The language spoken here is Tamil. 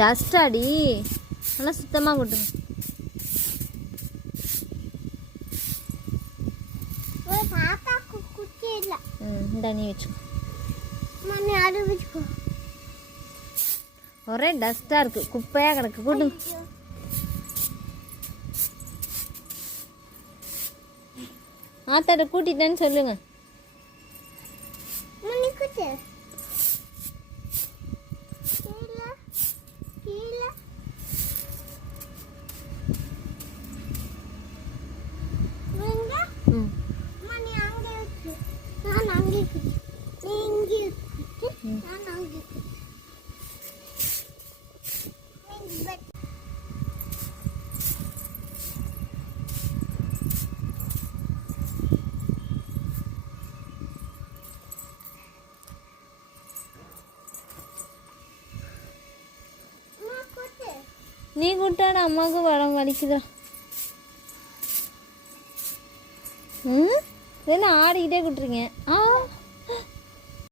டஸ்டாடி நல்லா சுத்தமாக கொட்டுங்க. இந்தா நீ வச்சுக்கோ. ஒரே டஸ்டாக இருக்குது, குப்பையாக கிடக்கு. கூட்டுங்க. ஆத்தாட்ட கூட்டிட்டேன்னு சொல்லுங்க. நீ கூட்டாட அம்மாவுக்கு வடம் வலிக்குதா? என்ன ஆடிக்கிட்டே கூட்டுறீங்க?